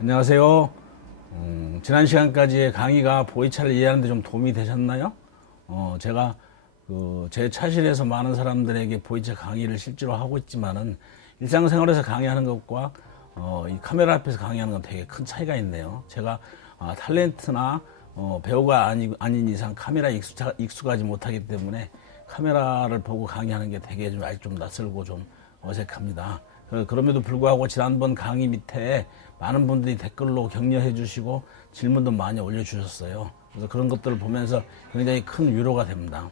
안녕하세요. 지난 시간까지의 강의가 보이차를 이해하는 데 좀 도움이 되셨나요? 제가 제 차실에서 많은 사람들에게 보이차 강의를 실제로 하고 있지만은 일상생활에서 강의하는 것과 이 카메라 앞에서 강의하는 건 되게 큰 차이가 있네요. 제가 탤런트나 배우가 아닌 이상 카메라에 익숙하지 못하기 때문에 카메라를 보고 강의하는 게 되게 좀 아직 좀 낯설고 좀 어색합니다. 그럼에도 불구하고 지난번 강의 밑에 많은 분들이 댓글로 격려해 주시고 질문도 많이 올려주셨어요. 그래서 그런 것들을 보면서 굉장히 큰 위로가 됩니다.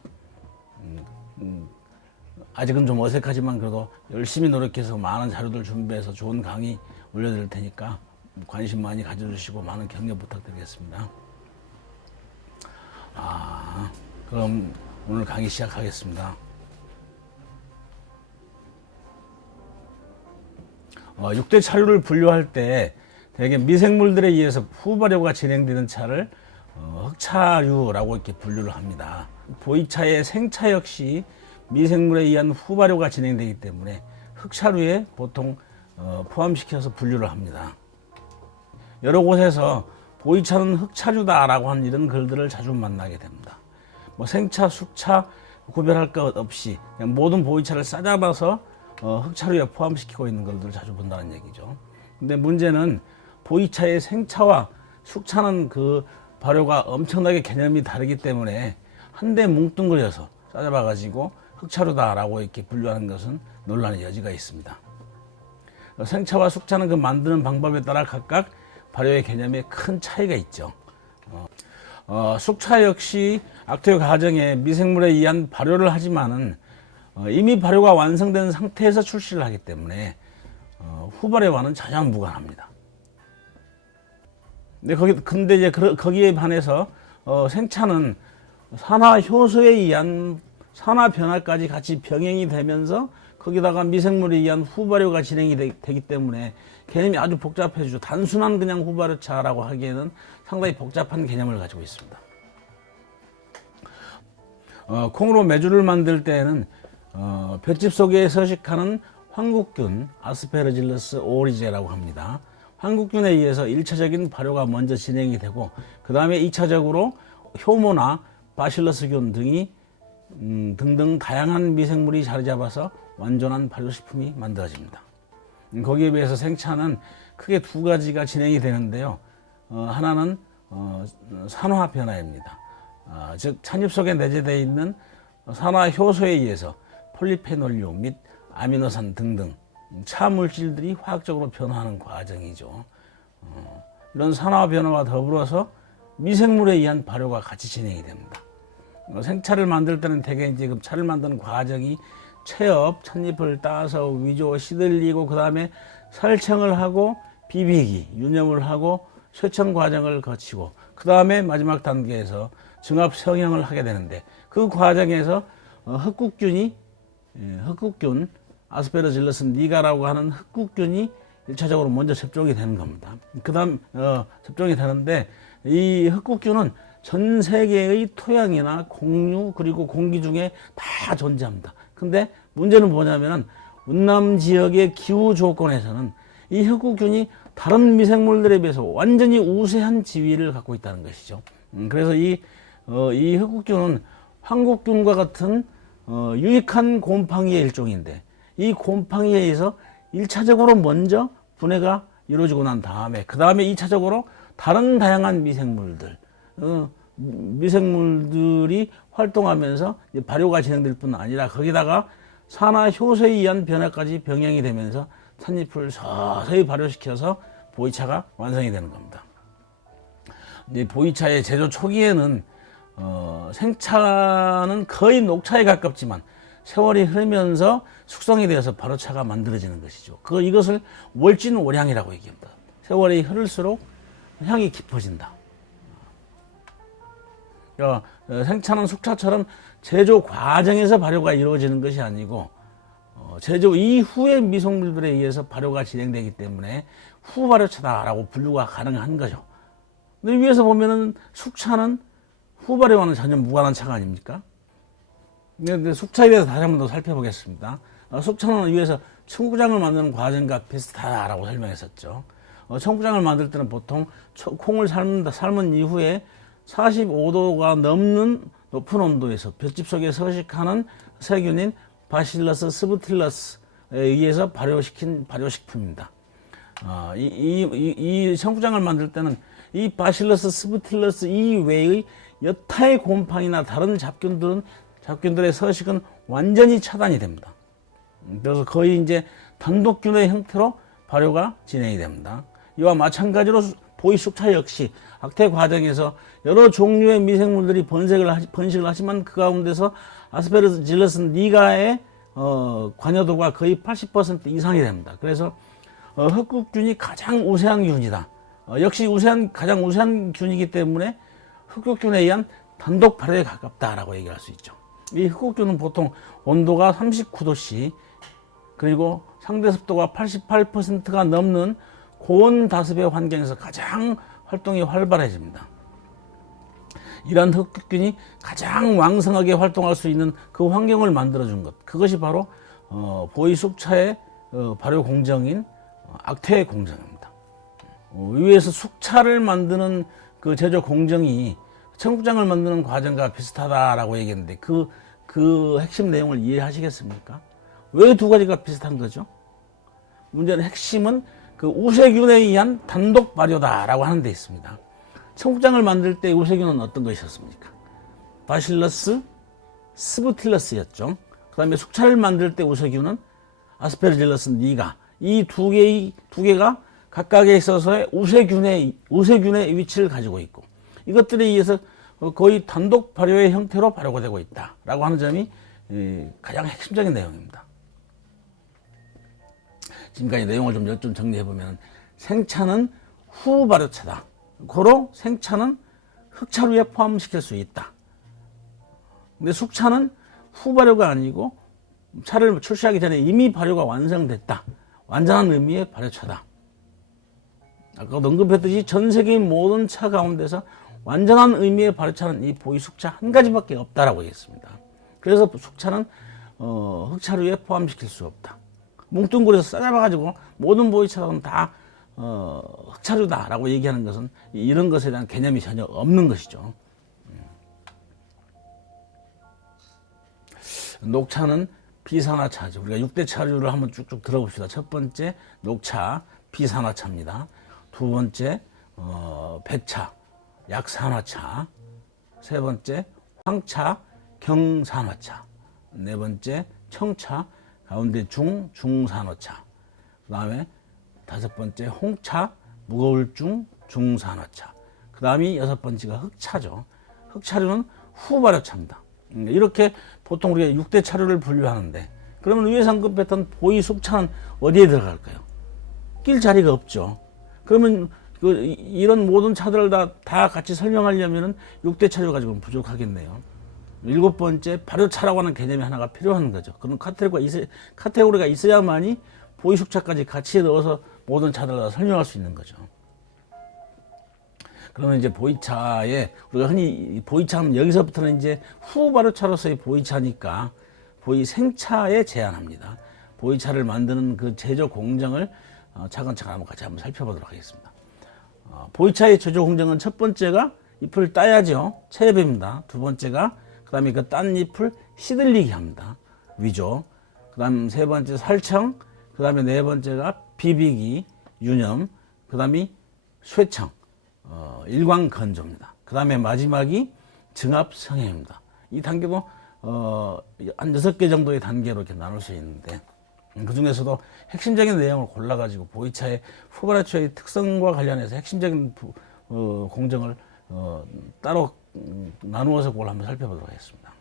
아직은 좀 어색하지만 그래도 열심히 노력해서 많은 자료들 준비해서 좋은 강의 올려드릴 테니까 관심 많이 가져주시고 많은 격려 부탁드리겠습니다. 그럼 오늘 강의 시작하겠습니다. 6대 차류를 분류할 때 대개 미생물들에 의해서 후발효가 진행되는 차를 흑차류라고 이렇게 분류를 합니다. 보이차의 생차 역시 미생물에 의한 후발효가 진행되기 때문에 흑차류에 보통 포함시켜서 분류를 합니다. 여러 곳에서 보이차는 흑차류다라고 하는 이런 글들을 자주 만나게 됩니다. 생차, 숙차 구별할 것 없이 그냥 모든 보이차를 싸잡아서 흑차류에 포함시키고 있는 것들을 자주 본다는 얘기죠. 근데 문제는 보이차의 생차와 숙차는 그 발효가 엄청나게 개념이 다르기 때문에 한데 뭉뚱그려서 싸잡아 가지고 흑차류다라고 이렇게 분류하는 것은 논란의 여지가 있습니다. 생차와 숙차는 그 만드는 방법에 따라 각각 발효의 개념에 큰 차이가 있죠. 숙차 역시 악토의 과정에 미생물에 의한 발효를 하지만은 이미 발효가 완성된 상태에서 출시를 하기 때문에 후발효와는 전혀 무관합니다. 근데 이제 거기에 반해서 생차는 산화 효소에 의한 산화 변화까지 같이 병행이 되면서 거기다가 미생물에 의한 후발효가 진행이 되기 때문에 개념이 아주 복잡해지죠. 단순한 그냥 후발효차라고 하기에는 상당히 복잡한 개념을 가지고 있습니다. 콩으로 메주를 만들 때에는 볏짚 속에 서식하는 황국균 아스페러질러스 오리제라고 합니다. 황국균에 의해서 1차적인 발효가 먼저 진행이 되고 그 다음에 2차적으로 효모나 바실러스균 등이 등등 다양한 미생물이 자리 잡아서 완전한 발효식품이 만들어집니다. 거기에 비해서 생차는 크게 두 가지가 진행이 되는데요. 하나는 산화 변화입니다. 즉 찬잎 속에 내재되어 있는 산화 효소에 의해서 폴리페놀류 및 아미노산 등등 차 물질들이 화학적으로 변화하는 과정이죠. 이런 산화 변화와 더불어서 미생물에 의한 발효가 같이 진행이 됩니다. 생차를 만들 때는 대개 이제 그 차를 만드는 과정이 채엽, 찻잎을 따서 위조, 시들리고 그 다음에 설청을 하고 비비기, 유념을 하고 쇠청 과정을 거치고 그 다음에 마지막 단계에서 증합 성형을 하게 되는데 그 과정에서 흑국균 아스페러질러스 니가라고 하는 흑국균이 1차적으로 먼저 접종이 되는 겁니다. 그 다음 접종이 되는데 이 흑국균은 전 세계의 토양이나 공유 그리고 공기 중에 다 존재합니다. 근데 문제는 뭐냐면은 운남 지역의 기후 조건에서는 이 흑국균이 다른 미생물들에 비해서 완전히 우세한 지위를 갖고 있다는 것이죠. 그래서 이 흑국균은 황국균과 같은 유익한 곰팡이의 일종인데 이 곰팡이에 의해서 1차적으로 먼저 분해가 이루어지고 난 다음에 그 다음에 2차적으로 다른 다양한 미생물들이 활동하면서 발효가 진행될 뿐 아니라 거기다가 산화 효소에 의한 변화까지 병행이 되면서 찻잎을 서서히 발효시켜서 보이차가 완성이 되는 겁니다. 이제 보이차의 제조 초기에는 생차는 거의 녹차에 가깝지만 세월이 흐르면서 숙성이 되어서 발효차가 만들어지는 것이죠. 이것을 월진오량이라고 얘기합니다. 세월이 흐를수록 향이 깊어진다. 생차는 숙차처럼 제조 과정에서 발효가 이루어지는 것이 아니고 제조 이후의 미생물들에 의해서 발효가 진행되기 때문에 후발효차다라고 분류가 가능한 거죠. 근데 위에서 보면은 숙차는 후발효와는 전혀 무관한 차가 아닙니까? 근데 숙차에 대해서 다시 한 번 더 살펴보겠습니다. 숙차는 위에서 청구장을 만드는 과정과 비슷하다라고 설명했었죠. 청국장을 만들 때는 보통 콩을 삶은 이후에 45도가 넘는 높은 온도에서 볏짚 속에 서식하는 세균인 바실러스 스부틸러스에 의해서 발효시킨 발효식품입니다. 이 청국장을 만들 때는 이 바실러스 스부틸러스 이외의 여타의 곰팡이나 다른 잡균들의 서식은 완전히 차단이 됩니다. 그래서 거의 이제 단독균의 형태로 발효가 진행이 됩니다. 이와 마찬가지로 보이 숙차 역시 악태 과정에서 여러 종류의 미생물들이 번식을 하지만 그 가운데서 아스페르질러스 니가의 관여도가 거의 80% 이상이 됩니다. 그래서 흑국균이 가장 우세한 균이다. 역시 가장 우세한 균이기 때문에 흑국균에 의한 단독 발효에 가깝다라고 얘기할 수 있죠. 이 흑국균은 보통 온도가 39도씨 그리고 상대 습도가 88%가 넘는 고온 다습의 환경에서 가장 활동이 활발해집니다. 이러한 흑국균이 가장 왕성하게 활동할 수 있는 그 환경을 만들어준 것, 그것이 바로 보이 숙차의 발효 공정인 악태 공정입니다. 위에서 숙차를 만드는 그 제조 공정이 청국장을 만드는 과정과 비슷하다라고 얘기했는데 그 핵심 내용을 이해하시겠습니까? 왜 두 가지가 비슷한 거죠? 문제는 핵심은 그 우세균에 의한 단독 발효다라고 하는 데 있습니다. 청국장을 만들 때 우세균은 어떤 것이었습니까? 바실러스 스부틸러스였죠. 그 다음에 숙차를 만들 때 우세균은 아스페르질러스 니가, 이 두 개가 각각에 있어서의 우세균의 위치를 가지고 있고, 이것들에 의해서 거의 단독 발효의 형태로 발효가 되고 있다라고 하는 점이 가장 핵심적인 내용입니다. 지금까지 내용을 좀 정리해보면, 생차는 후발효차다. 고로 생차는 흑차류에 포함시킬 수 있다. 근데 숙차는 후발효가 아니고 차를 출시하기 전에 이미 발효가 완성됐다. 완전한 의미의 발효차다. 아까도 언급했듯이 전 세계 모든 차 가운데서 완전한 의미의 발효차는 이 보이 숙차 한 가지밖에 없다라고 했습니다. 그래서 숙차는 흑차류에 포함시킬 수 없다. 뭉뚱그려서 싸잡아가지고 모든 보이차는 다 흑차류다라고 얘기하는 것은 이런 것에 대한 개념이 전혀 없는 것이죠. 녹차는 비산화차죠. 우리가 6대 차류를 한번 쭉쭉 들어봅시다. 첫 번째 녹차, 비산화차입니다. 두 번째 백차, 약산화차. 세 번째 황차, 경산화차. 네 번째 청차, 가운데 중산화차. 그 다음에 다섯 번째 홍차, 무거울 중산화차. 그 다음이 여섯 번째가 흑차죠. 흑차류는 후발효차입니다. 이렇게 보통 우리가 6대 차류를 분류하는데, 그러면 위에서 언급했던 보이 숙차는 어디에 들어갈까요? 낄 자리가 없죠. 그러면 이런 모든 차들을 다 같이 설명하려면 6대 차류 가지고는 부족하겠네요. 일곱 번째 발효차라고 하는 개념이 하나가 필요한 거죠. 그런 카테고리가 있어야만이 보이 숙차까지 같이 넣어서 모든 차들을 다 설명할 수 있는 거죠. 그러면 이제 보이차에, 우리가 흔히 보이차는 여기서부터는 이제 후발효차로서의 보이차니까 보이 생차에 제한합니다. 보이차를 만드는 그 제조 공정을 차근차근 한번 같이 한번 살펴보도록 하겠습니다. 보이차의 제조 공정은 첫 번째가 잎을 따야죠. 채엽입니다. 두 번째가 그 다음에 그 딴 잎을 시들리게 합니다. 위조. 그 다음 세 번째 살청. 그 다음에 네 번째가 비비기, 유념. 그 다음이 쇠청. 일광 건조입니다. 그 다음에 마지막이 증압 성형입니다. 이 단계도 한 6개 정도의 단계로 이렇게 나눌 수 있는데, 그 중에서도 핵심적인 내용을 골라가지고 보이차의 후발효차의 특성과 관련해서 핵심적인 공정을 따로 나누어서 그걸 한번 살펴보도록 하겠습니다.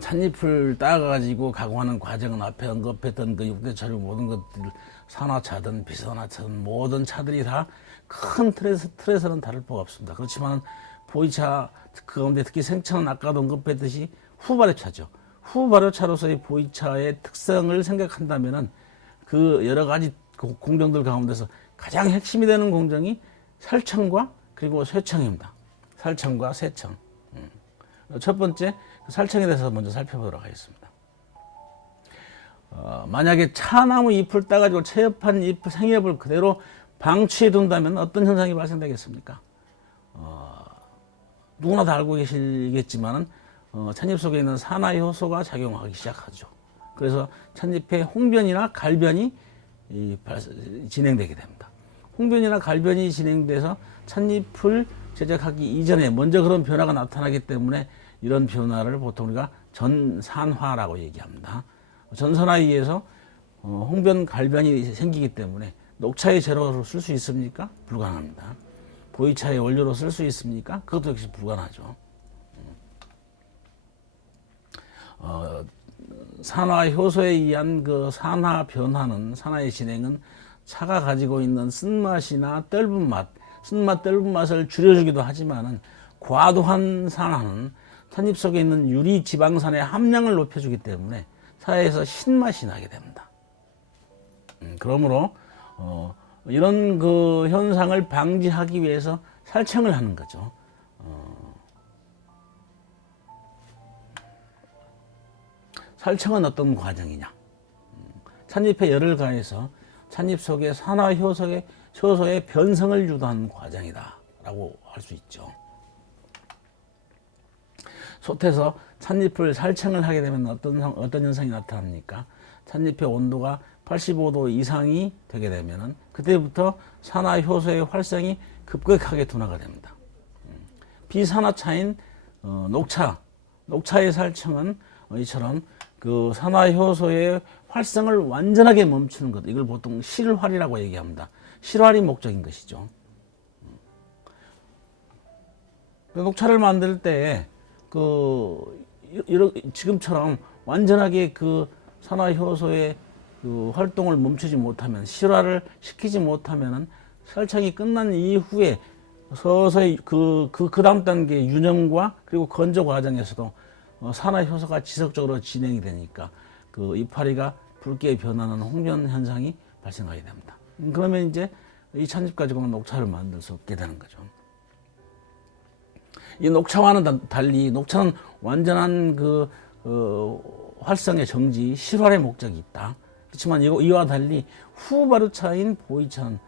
찻잎을 따가지고 가공하는 과정은 앞에 언급했던 그 6대 차류 모든 것들, 산화차든 비산화차든 모든 차들이 다 큰 틀에서는 다를 바가 없습니다. 그렇지만 보이차 그 가운데 특히 생차는 아까도 언급했듯이 후발효차죠. 후발효차로서의 보이차의 특성을 생각한다면은 그 여러 가지 공정들 가운데서 가장 핵심이 되는 공정이 살청과 그리고 쇠청입니다. 살청과 쇠청. 첫 번째 살청에 대해서 먼저 살펴보도록 하겠습니다. 만약에 차나무 잎을 따가지고 채엽한 잎 생엽을 그대로 방치해 둔다면 어떤 현상이 발생되겠습니까? 누구나 다 알고 계시겠지만은 찻잎 속에 있는 산화효소가 작용하기 시작하죠. 그래서 찻잎에 홍변이나 갈변이 진행되게 됩니다. 홍변이나 갈변이 진행돼서 찻잎을 제작하기 이전에 먼저 그런 변화가 나타나기 때문에 이런 변화를 보통 우리가 전산화라고 얘기합니다. 전산화에 의해서 홍변, 갈변이 생기기 때문에 녹차의 재료로 쓸 수 있습니까? 불가능합니다. 보이차의 원료로 쓸 수 있습니까? 그것도 역시 불가능하죠. 산화 효소에 의한 그 산화 변화는, 산화의 진행은 차가 가지고 있는 쓴맛이나 떫은 맛, 쓴맛, 떫은 맛을 줄여주기도 하지만은 과도한 산화는 찻잎 속에 있는 유리 지방산의 함량을 높여주기 때문에 차에서 신맛이 나게 됩니다. 그러므로 이런 그 현상을 방지하기 위해서 살청을 하는 거죠. 살청은 어떤 과정이냐? 찻잎에 열을 가해서 찻잎 속의 산화 효소의 변성을 유도하는 과정이다라고 할 수 있죠. 솥에서 찻잎을 살청을 하게 되면 어떤 현상이 나타납니까? 찻잎의 온도가 85도 이상이 되게 되면은 그때부터 산화 효소의 활성이 급격하게 둔화가 됩니다. 비산화차인 녹차의 살청은 이처럼 그 산화 효소의 활성을 완전하게 멈추는 것, 이걸 보통 실활이라고 얘기합니다. 실활이 목적인 것이죠. 녹차를 만들 때 지금처럼 완전하게 그 산화 효소의 그 활동을 멈추지 못하면, 실화를 시키지 못하면은 설청이 끝난 이후에 서서히 그 다음 단계 유념과 그리고 건조 과정에서도 산화 효소가 지속적으로 진행이 되니까 그 이파리가 붉게 변하는 홍변 현상이 발생하게 됩니다. 그러면 이제 이 찻잎 가지고는 녹차를 만들 수 없게 되는 거죠. 이 녹차와는 달리 녹차는 완전한 활성의 정지, 실활의 목적이 있다. 그렇지만 이와 달리 후발효차인 보이차는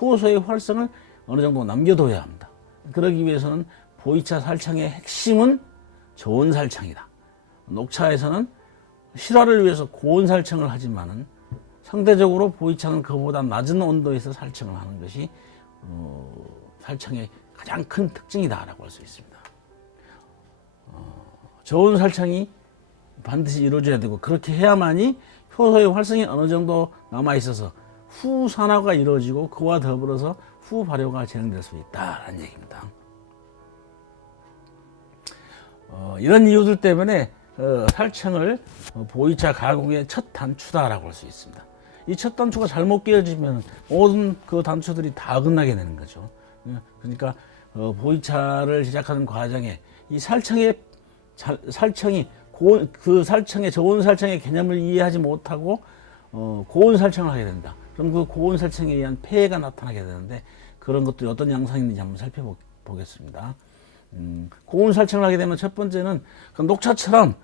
효소의 활성을 어느 정도 남겨둬야 합니다. 그러기 위해서는 보이차 살청의 핵심은 좋은 살청이다. 녹차에서는 실화를 위해서 고온 살청을 하지만은 상대적으로 보이차는 그보다 낮은 온도에서 살청을 하는 것이 살청의 가장 큰 특징이다라고 할 수 있습니다. 좋은 살청이 반드시 이루어져야 되고, 그렇게 해야만이 효소의 활성이 어느 정도 남아 있어서 후산화가 이루어지고 그와 더불어서 후발효가 진행될 수 있다는 얘기입니다. 이런 이유들 때문에 살청을 보이차 가공의 첫 단추다라고 할 수 있습니다. 이 첫 단추가 잘못 끼워지면 모든 그 단추들이 다 어긋나게 되는 거죠. 그러니까 보이차를 제작하는 과정에 이 살청이 좋은 살청의 개념을 이해하지 못하고 고온 살청을 하게 된다. 그럼 그 고온 살청에 의한 폐해가 나타나게 되는데, 그런 것들이 어떤 양상인지 한번 살펴보겠습니다. 고온 살청을 하게 되면 첫 번째는 그 녹차처럼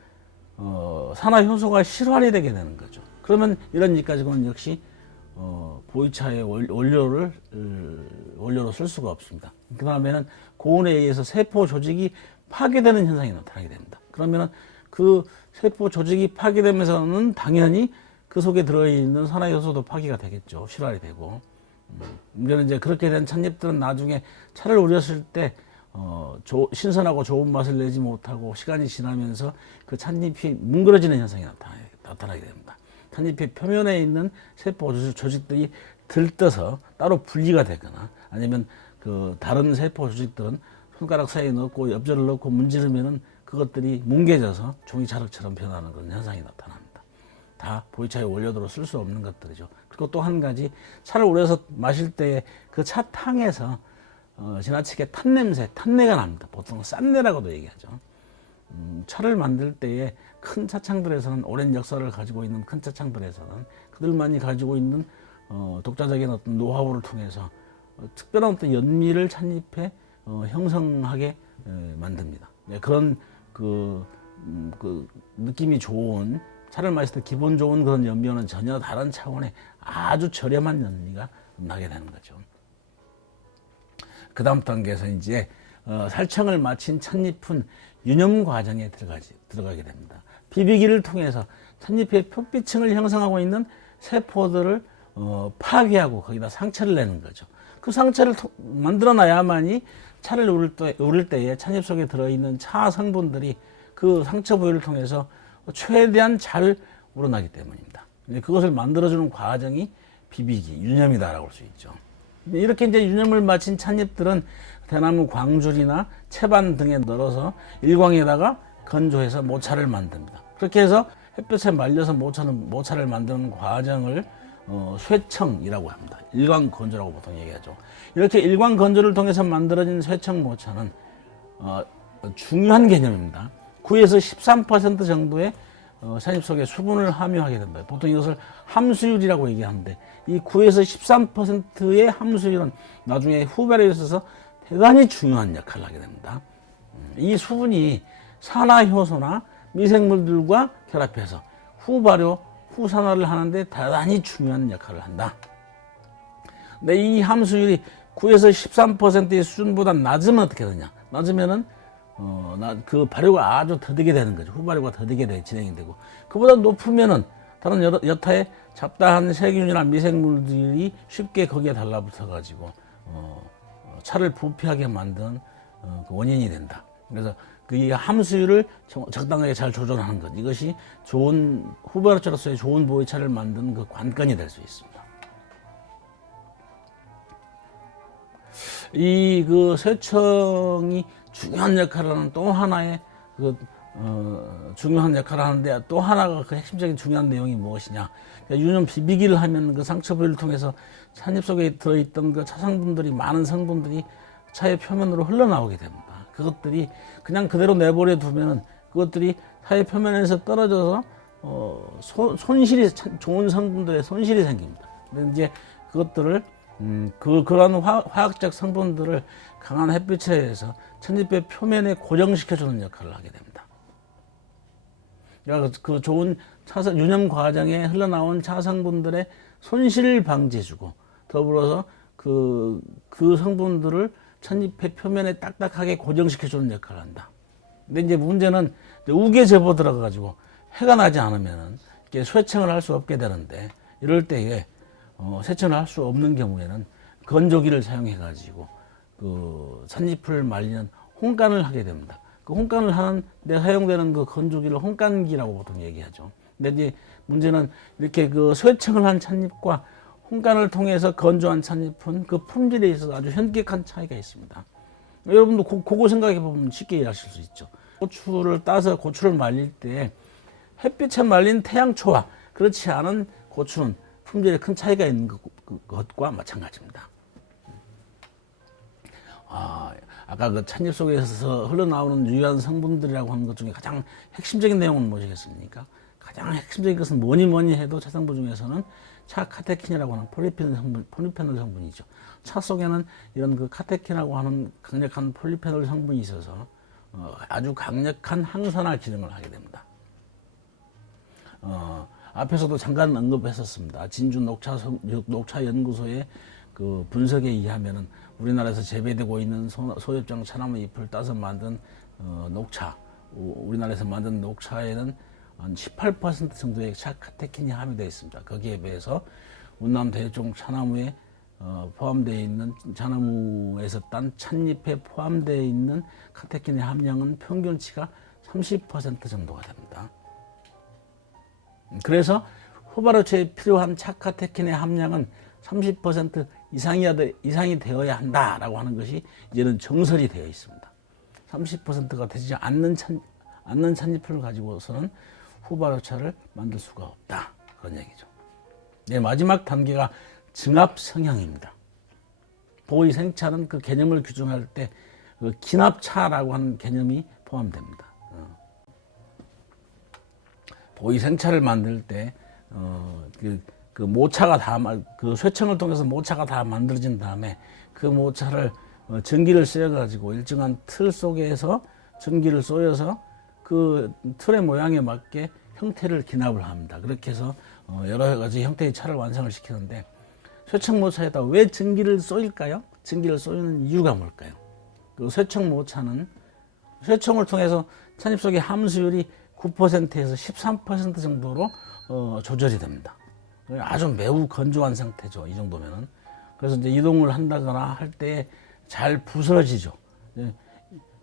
산화 효소가 실활이 되게 되는 거죠. 그러면 이런 일 가지고는 역시 보이차의 원료로 쓸 수가 없습니다. 그 다음에는 고온에 의해서 세포 조직이 파괴되는 현상이 나타나게 됩니다. 그러면은 그 세포 조직이 파괴되면서는 당연히 그 속에 들어있는 산화 효소도 파괴가 되겠죠. 실활이 되고. 문제는 이제 그렇게 된 찻잎들은 나중에 차를 우렸을 때 신선하고 좋은 맛을 내지 못하고 시간이 지나면서 그 찻잎이 뭉그러지는 현상이 나타나게 됩니다. 찻잎의 표면에 있는 세포 조직들이 들떠서 따로 분리가 되거나, 아니면 그 다른 세포 조직들은 손가락 사이에 넣고 엽전을 넣고 문지르면은 그것들이 뭉개져서 종이차력처럼 변하는 그런 현상이 나타납니다. 다 보이차의 원료로 쓸 수 없는 것들이죠. 그리고 또 한 가지, 차를 우려서 마실 때 그 차탕에서 지나치게 탄내가 납니다. 보통 싼내라고도 얘기하죠. 차를 만들 때에 큰 차창들에서는, 오랜 역사를 가지고 있는 큰 차창들에서는 그들만이 가지고 있는 독자적인 어떤 노하우를 통해서 특별한 어떤 연미를 찻잎에 형성하게 만듭니다. 네, 그런 그 느낌이 좋은 차를 마실 때 기분 좋은 그런 연비와는 전혀 다른 차원의 아주 저렴한 연비가 나게 되는 거죠. 그 다음 단계에서 이제 살청을 마친 찻잎은 유념 과정에 들어가게 됩니다. 비비기를 통해서 찻잎의 표피층을 형성하고 있는 세포들을 파괴하고 거기다 상처를 내는 거죠. 그 상처를 만들어놔야만이 차를 우릴 때에 찻잎 속에 들어있는 차 성분들이 그 상처 부위를 통해서 최대한 잘 우러나기 때문입니다. 그것을 만들어주는 과정이 비비기, 유념이다라고 할 수 있죠. 이렇게 이제 유념을 마친 찻잎들은 대나무 광줄이나 채반 등에 널어서 일광에다가 건조해서 모차를 만듭니다. 그렇게 해서 햇볕에 말려서 모차를 만드는 과정을 쇠청이라고 합니다. 일광 건조라고 보통 얘기하죠. 이렇게 일광 건조를 통해서 만들어진 쇠청 모차는 중요한 개념입니다. 9에서 13% 정도의 찻잎 속에 수분을 함유하게 된다. 보통 이것을 함수율이라고 얘기하는데 이 9에서 13%의 함수율은 나중에 후발에 있어서 대단히 중요한 역할을 하게 됩니다. 이 수분이 산화효소나 미생물들과 결합해서 후발효, 후산화를 하는데 대단히 중요한 역할을 한다. 근데 이 함수율이 9에서 13%의 수준보다 낮으면 어떻게 되냐? 낮으면은 그 발효가 아주 더디게 되는 거죠. 후발효가 더디게 진행이 되고, 그보다 높으면은 다른 여타의 잡다한 세균이나 미생물들이 쉽게 거기에 달라붙어 가지고 차를 부패하게 만든 그 원인이 된다. 그래서 그 함수율을 적당하게 잘 조절하는 것, 이것이 좋은 후발효차로서의 좋은 보이차를 만드는 그 관건이 될 수 있습니다. 이 그 쇠청이 중요한 역할을 하는 또 하나의 중요한 역할을 하는데, 또 하나가 그 핵심적인 중요한 내용이 무엇이냐? 그러니까 유념 비비기를 하면 그 상처 부위를 통해서 찻잎 속에 들어있던 그 차성분들이, 많은 성분들이 차의 표면으로 흘러나오게 됩니다. 그것들이 그냥 그대로 내버려 두면은 그것들이 차의 표면에서 떨어져서 좋은 성분들의 손실이 생깁니다. 근데 이제 그것들을 그러한 화학적 성분들을 강한 햇빛에 의해서 찻잎의 표면에 고정시켜주는 역할을 하게 됩니다. 그러니까 그 좋은 유념 과정에 흘러나온 차성분들의 손실을 방지해주고, 더불어서 그 성분들을 찻잎의 표면에 딱딱하게 고정시켜주는 역할을 한다. 근데 이제 문제는 우게 접어 들어가가지고 해가 나지 않으면은 쇠청을 할 수 없게 되는데, 이럴 때에 쇠청을 할 수 없는 경우에는 건조기를 사용해가지고 그 찻잎을 말리는 홍간을 하게 됩니다. 그 홍간을 하는데 사용되는 그 건조기를 홍간기라고 보통 얘기하죠. 근데 이제 문제는 이렇게 그 쇠청을 한 찻잎과 홍간을 통해서 건조한 찻잎은 그 품질에 있어서 아주 현격한 차이가 있습니다. 여러분도 그거 생각해 보면 쉽게 이해하실 수 있죠. 고추를 따서 고추를 말릴 때 햇빛에 말린 태양초와 그렇지 않은 고추는 품질에 큰 차이가 있는 것과 마찬가지입니다. 아까 그 찻잎 속에서 흘러나오는 유효한 성분들이라고 하는 것 중에 가장 핵심적인 내용은 무엇이겠습니까? 가장 핵심적인 것은 뭐니 해도 차성분 중에서는 차 카테킨이라고 하는 폴리페놀 성분이죠. 차 속에는 이런 그 카테킨이라고 하는 강력한 폴리페놀 성분이 있어서 아주 강력한 항산화 기능을 하게 됩니다. 앞에서도 잠깐 언급했었습니다. 진주 녹차 연구소의 그 분석에 의하면은 우리나라에서 재배되고 있는 소엽장 차나무 잎을 따서 만든 녹차, 우리나라에서 만든 녹차에는 한 18% 정도의 차카테킨이 함유되어 있습니다. 거기에 비해서 운남 대종 차나무에 포함되어 있는, 차나무에서 딴 찻잎에 포함되어 있는 카테킨의 함량은 평균치가 30% 정도가 됩니다. 그래서 후발효차에 필요한 차카테킨의 함량은 30% 이상이 되어야 한다라고 하는 것이 이제는 정설이 되어 있습니다. 30%가 되지 않는 찻잎을 가지고서는 후발효차를 만들 수가 없다, 그런 얘기죠. 네, 마지막 단계가 증압 성향입니다. 보이생차는 그 개념을 규정할 때 그 기납차라고 하는 개념이 포함됩니다. 보이생차를 만들 때 그 모차가 그 쇠청을 통해서 모차가 다 만들어진 다음에 그 모차를 전기를 쏘여가지고 일정한 틀 속에서 전기를 쏘여서 그 틀의 모양에 맞게 형태를 기납을 합니다. 그렇게 해서 여러 가지 형태의 차를 완성을 시키는데 쇠청모차에다 왜 전기를 쏘일까요? 전기를 쏘이는 이유가 뭘까요? 그 쇠청모차는 쇠청을 통해서 찬입 속의 함수율이 9%에서 13% 정도로 조절이 됩니다. 아주 매우 건조한 상태죠. 이 정도면은. 그래서 이제 이동을 한다거나 할 때 잘 부서지죠.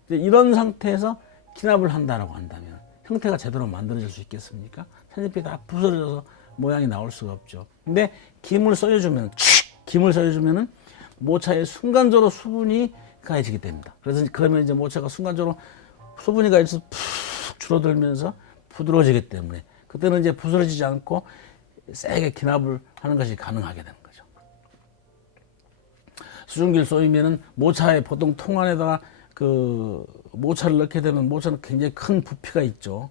이런 상태에서 기납을 한다라고 한다면 형태가 제대로 만들어질 수 있겠습니까? 찬잎이 다 부서져서 모양이 나올 수가 없죠. 근데 김을 쏘여주면, 김을 쏘여주면은 모차에 순간적으로 수분이 가해지게 됩니다. 그래서 그러면 이제 모차가 순간적으로 수분이 가해져서 푹 줄어들면서 부드러워지기 때문에 그때는 이제 부서지지 않고 세게 기납을 하는 것이 가능하게 되는 거죠. 수증기를 쏘이면은 모차에 보통 통 안에다가 그 모차를 넣게 되면 모차는 굉장히 큰 부피가 있죠.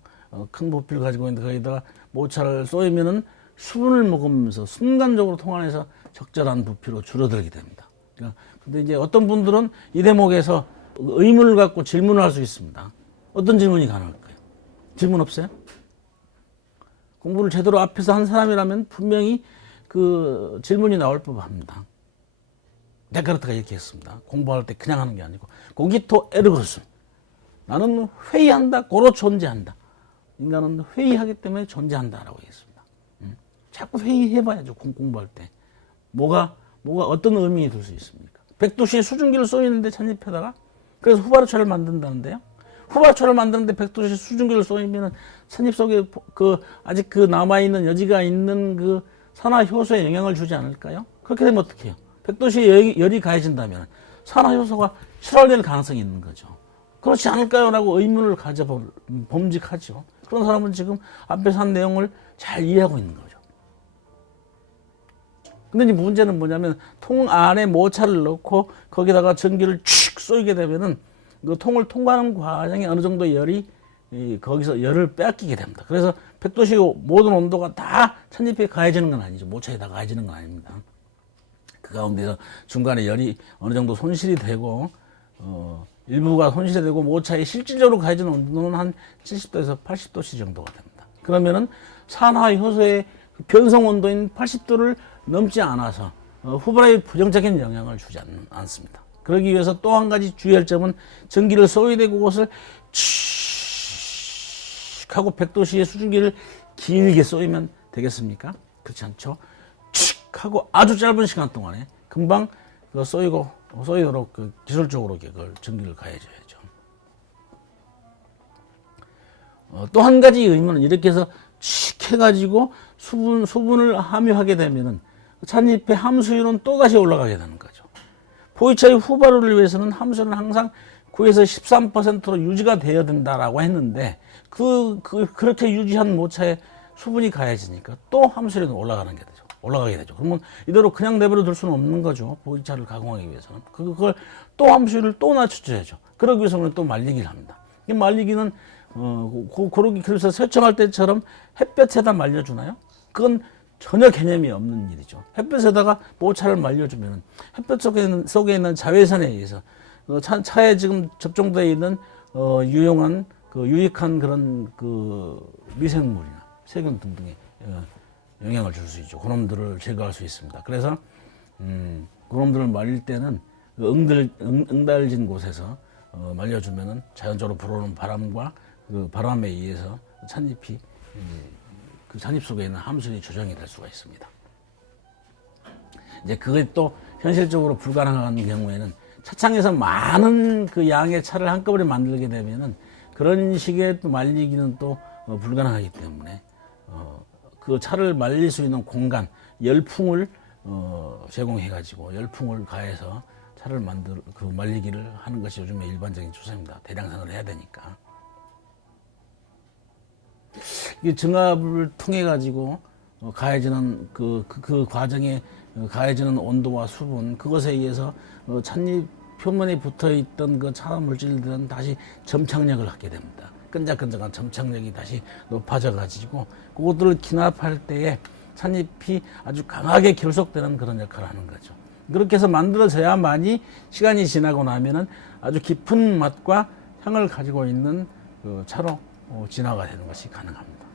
큰 부피를 가지고 있는데 거기다가 모차를 쏘이면은 수분을 먹으면서 순간적으로 통 안에서 적절한 부피로 줄어들게 됩니다. 그러니까 근데 이제 어떤 분들은 이 대목에서 의문을 갖고 질문을 할 수 있습니다. 어떤 질문이 가능할까요? 질문 없어요? 공부를 제대로 앞에서 한 사람이라면 분명히 그 질문이 나올 법합니다. 데카르트가 이렇게 했습니다. 공부할 때 그냥 하는 게 아니고 고기토 에르고슨. 나는 회의한다, 고로 존재한다. 인간은 회의하기 때문에 존재한다라고 했습니다. 자꾸 회의해봐야죠. 공부할 때. 뭐가 어떤 의미가 들 수 있습니까? 백도시에 수증기를 쏘이는데 찬잎에다가 그래서 후바르초를 만든다는데요. 후바르초를 만드는데 백도시 수증기를 쏘이면 찬잎 속에 아직 남아있는 여지가 있는 그 산화효소에 영향을 주지 않을까요? 그렇게 되면 어떻게 해요? 백도시에 열이 가해진다면 산화효소가 실현될 가능성이 있는 거죠. 그렇지 않을까요? 라고 의문을 범직하죠. 그런 사람은 지금 앞에서 한 내용을 잘 이해하고 있는 거죠. 근데 이제 문제는 뭐냐면 통 안에 모차를 넣고 거기다가 전기를 칙 쏘이게 되면은 그 통을 통과하는 과정에 어느 정도 열이 거기서 열을 빼앗기게 됩니다. 그래서 백도시 모든 온도가 다 찻잎에 가해지는 건 아니죠. 모차에 다 가해지는 건 아닙니다. 그 가운데서 중간에 열이 어느 정도 손실이 되고 일부가 손실이 되고 모차에 실질적으로 가해지는 온도는 한 70도에서 80도씨 정도가 됩니다. 그러면은 산화효소의 변성 온도인 80도를 넘지 않아서 후발에 부정적인 영향을 주지 않습니다. 그러기 위해서 또 한 가지 주의할 점은 전기를 쏘야 되고 그것을 칙 하고 100도씨의 수증기를 길게 쏘이면 되겠습니까? 그렇지 않죠. 칙 하고 아주 짧은 시간 동안에 금방 쏘이도록 기술적으로 그걸 전기를 가해줘야죠. 또 한 가지 의문은 이렇게 해서 칙 해가지고 수분을 함유하게 되면은 찻잎의 함수율은 또다시 올라가게 되는 거죠. 보이차의 후발효를 위해서는 함수는 항상 9에서 13%로 유지가 되어야 된다라고 했는데 그렇게 유지한 모차에 수분이 가해지니까 또 함수율이 올라가게 되죠. 그러면 이대로 그냥 내버려 둘 수는 없는 거죠. 보이차를 가공하기 위해서는. 그걸 또 함수율을 또 낮춰줘야죠. 그러기 위해서는 또 말리기를 합니다. 이 말리기는 그래서 세척할 때처럼 햇볕에다 말려주나요? 그건 전혀 개념이 없는 일이죠. 햇볕에다가 모차를 말려주면 햇볕 속에 있는 자외선에 의해서 차에 지금 접종되어 있는 유용한 유익한 그런 미생물이나 세균 등등의 영향을 줄 수 있죠. 그놈들을 제거할 수 있습니다. 그래서 그놈들을 말릴 때는 응달진 곳에서 말려주면은 자연적으로 불어오는 바람과 그 바람에 의해서 찻잎이 그 찻잎 속에 있는 함수율이 조정이 될 수가 있습니다. 이제 그게 또 현실적으로 불가능한 경우에는 차창에서 많은 그 양의 차를 한꺼번에 만들게 되면은 그런 식의 또 말리기는 또 불가능하기 때문에 그 차를 말릴 수 있는 공간, 열풍을 제공해가지고 열풍을 가해서 차를 말리기를 하는 것이 요즘에 일반적인 추세입니다. 대량산을 해야 되니까. 이 증압을 통해 가지고 가해지는 그 과정에 가해지는 온도와 수분 그것에 의해서 찻잎 표면에 붙어 있던 그 차화 물질들은 다시 점착력을 갖게 됩니다. 끈적끈적한 점착력이 다시 높아져 가지고 그것들을 기납할 때에 찻잎이 아주 강하게 결속되는 그런 역할을 하는 거죠. 그렇게 해서 만들어져야만이 시간이 지나고 나면은 아주 깊은 맛과 향을 가지고 있는 그 차로 진화가 되는 것이 가능합니다.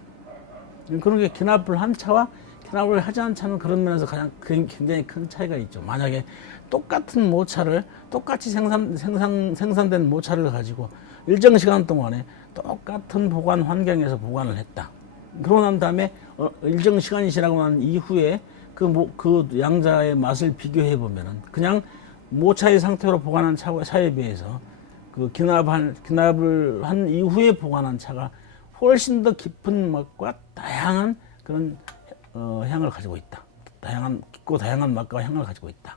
그런 게 기납을 한 차와 기납을 하지 않은 차는 그런 면에서 굉장히 큰 차이가 있죠. 만약에 똑같은 모차를 똑같이 생산된 모차를 가지고 일정 시간 동안에 똑같은 보관 환경에서 보관을 했다. 그러고 난 다음에 일정 시간이 지나고 난 이후에 그 양자의 맛을 비교해 보면은 그냥 모차의 상태로 보관한 차에 비해서 그 기납을 한 이후에 보관한 차가 훨씬 더 깊은 맛과 다양한 그런 향을 가지고 있다. 깊고 다양한 맛과 향을 가지고 있다.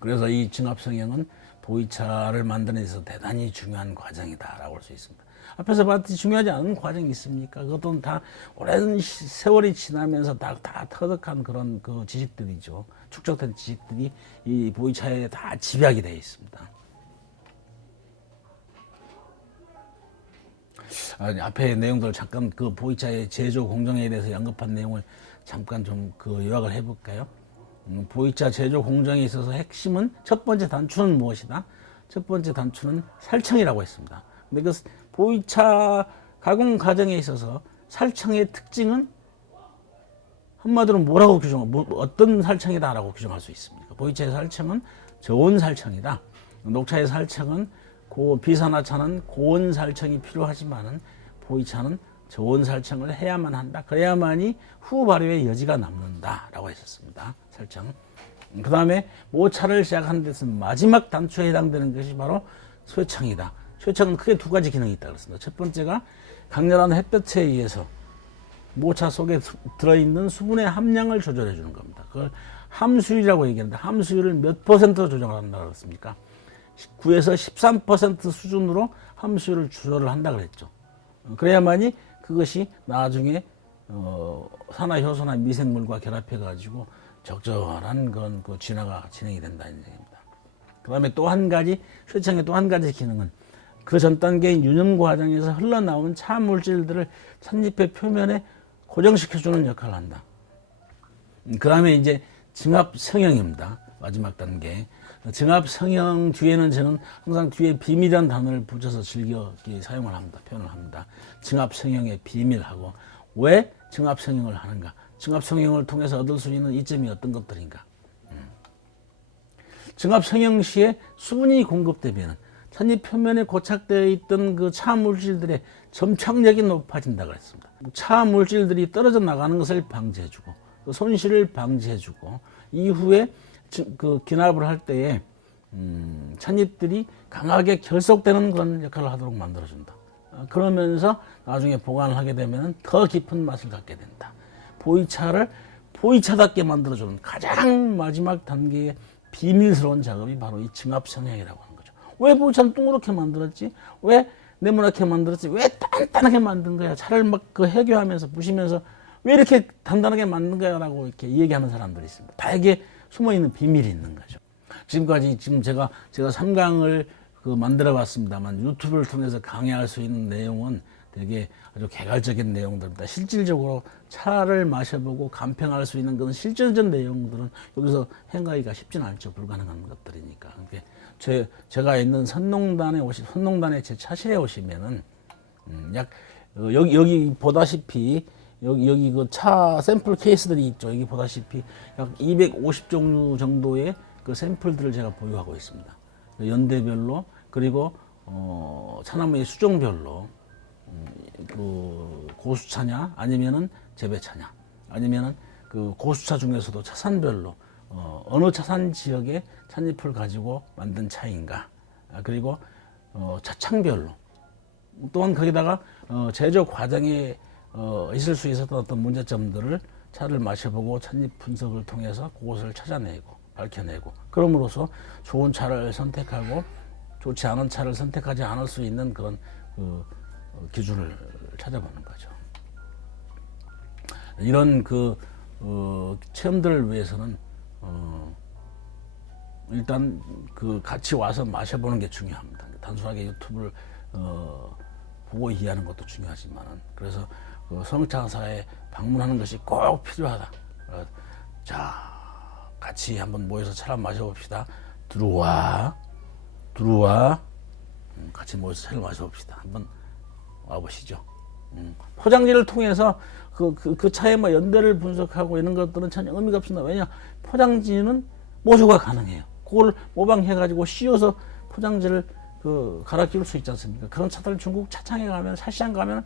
그래서 이 증압 성형은 보이차를 만드는 데 있어서 대단히 중요한 과정이다라고 할 수 있습니다. 앞에서 봤듯이 중요하지 않은 과정이 있습니까? 그것도 다 오랜 세월이 지나면서 다 터득한 그런 그 지식들이죠. 축적된 지식들이 이 보이차에 다 집약이 되어 있습니다. 앞에 내용들 잠깐 그 보이차의 제조 공정에 대해서 언급한 내용을 잠깐 좀 요약을 해볼까요? 보이차 제조 공정에 있어서 핵심은 첫 번째 단추는 무엇이다? 첫 번째 단추는 살청이라고 했습니다. 근데 그 보이차 가공 과정에 있어서 살청의 특징은 한마디로 뭐라고 어떤 살청이다라고 규정할 수 있습니까? 보이차의 살청은 저온 살청이다. 녹차의 살청은 비산화차는 고온 살청이 필요하지만은 보이차는 저온 살청을 해야만 한다. 그래야만이 후 발효의 여지가 남는다라고 했었습니다. 살청. 그 다음에 모차를 시작하는 데서 마지막 단추에 해당되는 것이 바로 쇠청이다. 쇠청은 크게 두 가지 기능이 있다고 했습니다. 첫 번째가 강렬한 햇볕에 의해서 모차 속에 들어있는 수분의 함량을 조절해 주는 겁니다. 그걸 함수율이라고 얘기하는데 함수율을 몇 퍼센트로 조정한다고 했습니까? 9에서 13% 수준으로 함수율을 조절을 한다고 그랬죠. 그래야만이 그것이 나중에 산화효소나 미생물과 결합해 가지고 적절한 그런 진화가 진행이 된다는 얘기입니다. 그 다음에 또 한 가지, 쇠청의 또 한 가지 기능은 그 전 단계인 유념 과정에서 흘러나온 차 물질들을 찻잎의 표면에 고정시켜주는 역할을 한다. 그 다음에 이제 증압 성형입니다. 마지막 단계. 증압 성형 뒤에는 저는 항상 뒤에 비밀이라는 단어를 붙여서 즐겨 사용을 합니다. 표현을 합니다. 증압 성형의 비밀하고 왜 증압 성형을 하는가? 증압 성형을 통해서 얻을 수 있는 이점이 어떤 것들인가? 증압 성형 시에 수분이 공급되면 찻잎 표면에 고착되어 있던 그 차 물질들의 점착력이 높아진다고 했습니다. 차 물질들이 떨어져 나가는 것을 방지해주고 또 손실을 방지해주고 이후에 그 기납을 할 때에 찻잎들이 강하게 결속되는 그런 역할을 하도록 만들어준다. 그러면서 나중에 보관을 하게 되면 더 깊은 맛을 갖게 된다. 보이차를 보이차답게 만들어주는 가장 마지막 단계의 비밀스러운 작업이 바로 이 증압 성형이라고 하는 거죠. 왜 보이차는 동그랗게 만들었지? 왜 네모나게 만들었지? 왜 단단하게 만든 거야? 차를 막 해교하면서 부시면서 왜 이렇게 단단하게 만든 거야? 라고 이렇게 얘기하는 사람들이 있습니다. 다 이게 숨어있는 비밀이 있는 거죠. 지금까지 제가 3강을 만들어 봤습니다만 유튜브를 통해서 강의할 수 있는 내용은 되게 아주 개괄적인 내용들입니다. 실질적으로 차를 마셔보고 감평할 수 있는 그런 실질적인 내용들은 여기서 행하기가 쉽지는 않죠. 불가능한 것들이니까. 제가 있는 선농단에 제 차실에 오시면은 여기 보다시피 여기 그 차 샘플 케이스들이 있죠. 여기 보다시피 약 250종류 정도의 그 샘플들을 제가 보유하고 있습니다. 연대별로 그리고 차나무의 수종별로 그 고수차냐 아니면은 재배차냐 아니면은 그 고수차 중에서도 차산별로 어느 차산 지역의 찻잎을 가지고 만든 차인가 그리고 차창별로 또한 거기다가 제조 과정에 있을 수 있었던 어떤 문제점들을 차를 마셔보고 찻잎 분석을 통해서 그것을 찾아내고 밝혀내고 그럼으로써 좋은 차를 선택하고 좋지 않은 차를 선택하지 않을 수 있는 그런 기준을 찾아보는 거죠. 이런 체험들을 위해서는 일단 같이 와서 마셔보는 게 중요합니다. 단순하게 유튜브를 보고 이해하는 것도 중요하지만은 그래서 성차사에 방문하는 것이 꼭 필요하다. 자, 같이 한번 모여서 차를 마셔봅시다. 들어와. 같이 모여서 차를 마셔봅시다. 한번 와보시죠. 포장지를 통해서 그 차의 뭐 연대를 분석하고 이런 것들은 전혀 의미가 없습니다. 왜냐? 포장지는 모조가 가능해요. 그걸 모방해가지고 씌워서 포장지를 갈아 끼울 수 있지 않습니까? 그런 차들 중국 차창에 가면, 샤시장 가면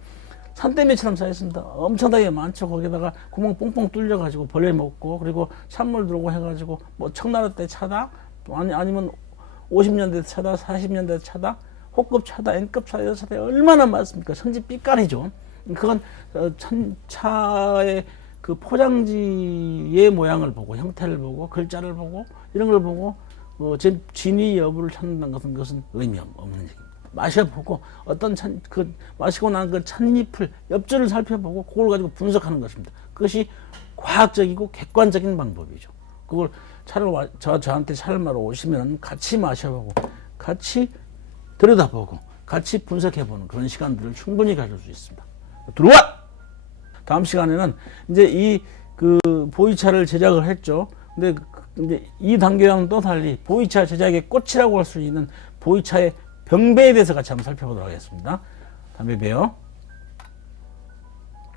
산더미처럼 쌓여있습니다. 엄청나게 많죠. 거기다가 구멍 뽕뽕 뚫려가지고 벌레 먹고, 그리고 찬물 들어오고 해가지고, 뭐 청나라 때 차다, 아니면 50년대 차다, 40년대 차다, 호급 차다, N급 차다, 차다 얼마나 많습니까? 성지 삐까리죠. 그건 차의 그 포장지의 모양을 보고, 형태를 보고, 글자를 보고, 이런 걸 보고 진위 여부를 찾는다는 것은 의미 없는 얘기입니다. 마셔보고 어떤 마시고 난 그 찻잎을 엽전을 살펴보고 그걸 가지고 분석하는 것입니다. 그것이 과학적이고 객관적인 방법이죠. 그걸 저한테 차를 마러 오시면 같이 마셔보고, 같이 들여다보고, 같이 분석해보는 그런 시간들을 충분히 가질 수 있습니다. 들어와! 다음 시간에는 이제 보이차를 제작을 했죠. 근데 이 단계와는 또 달리 보이차 제작의 꽃이라고 할 수 있는 보이차의 병배에 대해서 같이 한번 살펴보도록 하겠습니다. 다음에 봬요.